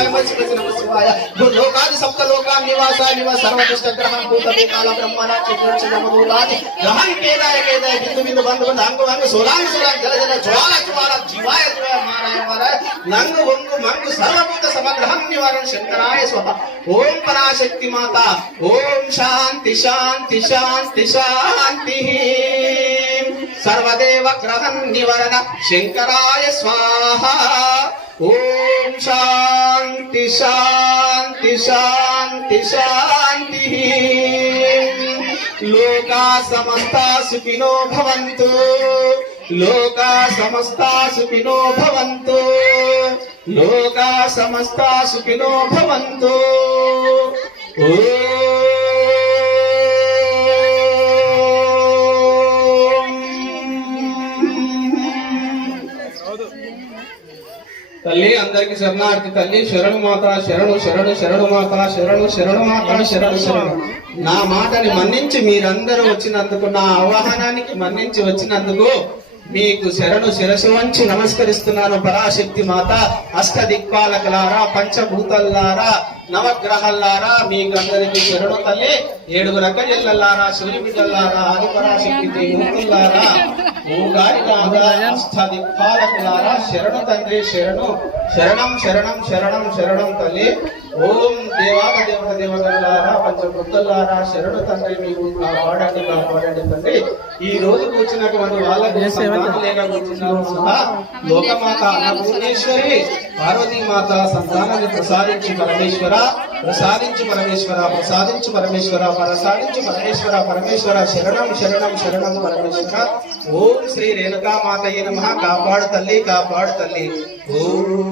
శివ నమ శివాయ లోకాది సప్త లోకాన్ నివాసాయ నివ సర్వదుష్ట గ్రహం భూతమే కాల బ్రహ్మణ చిత్రచిదమూలాది గ్రహం కేదాయ కేదాయ బిందు బిందు బంధు బంధు అంగు అంగు సురాంగ సురాంగ జల జల జ్వాల జ్వాల జీవాయ జీవాయ మారాయ మారాయ నంగు వంగు మంగు సర్వభూత సమగ్రహం నివారణ శంకరాయ స్వహ ఓం పరాశక్తి మాత ఓం శాంతి శాంతి శాంతి శాంతి సర్వదేవ గ్రహం నివారణ శంకరాయ స్వాహ ఓం శాంతి శాంతి శాంతి శాంతి లోకా సమస్తా సుఖినో భవంతు లోకా సమస్తా సుఖినో భవంతు లోకా సమస్తా సుఖినో భవంతు తల్లి అందరికి శరణార్థి తల్లి శరణు మాత శరణు శరణు శరణు మాత శరణు శరణు మాత శరణు శరణు నా మాటని మన్నించి మీరందరూ వచ్చినందుకు నా ఆహ్వానానికి మన్నించి వచ్చినందుకు మీకు శరణు శిరసు వంచి నమస్కరిస్తున్నాను. పరాశక్తి మాత అష్టదిక్పాలకులారా పంచభూతల్లారా నవగ్రహాలారా మీకు అందరికి శరణు తల్లి. 7 రకజల్లారా సూర్యబిడ్డలారా ఆదిపరాశక్తి మూర్తులారా మూగారి నాదా అష్టదిక్పాలకులారా శరణు తండ్రి శరణు శరణం శరణం శరణం శరణం తల్లి. ఓం దేవాద దేవత దేవతలారా పంచభూతల్లారా శరణు తండ్రి మీకు కాపాడండి కాపాడండి తండ్రి. ఈ రోజు కూర్చున్నటువంటి వాళ్ళకు లేక కూర్చున్నారు సహా లోకమాత అన్నపూర్ణేశ్వరి పార్వతీమాత సంతానాన్ని ప్రసాదించి పరమేశ్వర ప్రసాదించి పరమేశ్వర ప్రసాదించి పరమేశ్వర ప్రసాదించి పరమేశ్వర పరమేశ్వర శరణం శరణం శరణం పరమేశ్వర. ఓం శ్రీ రేణుకామాతయే నమః. కాపాడు తల్లి కాపాడు తల్లి. ఓం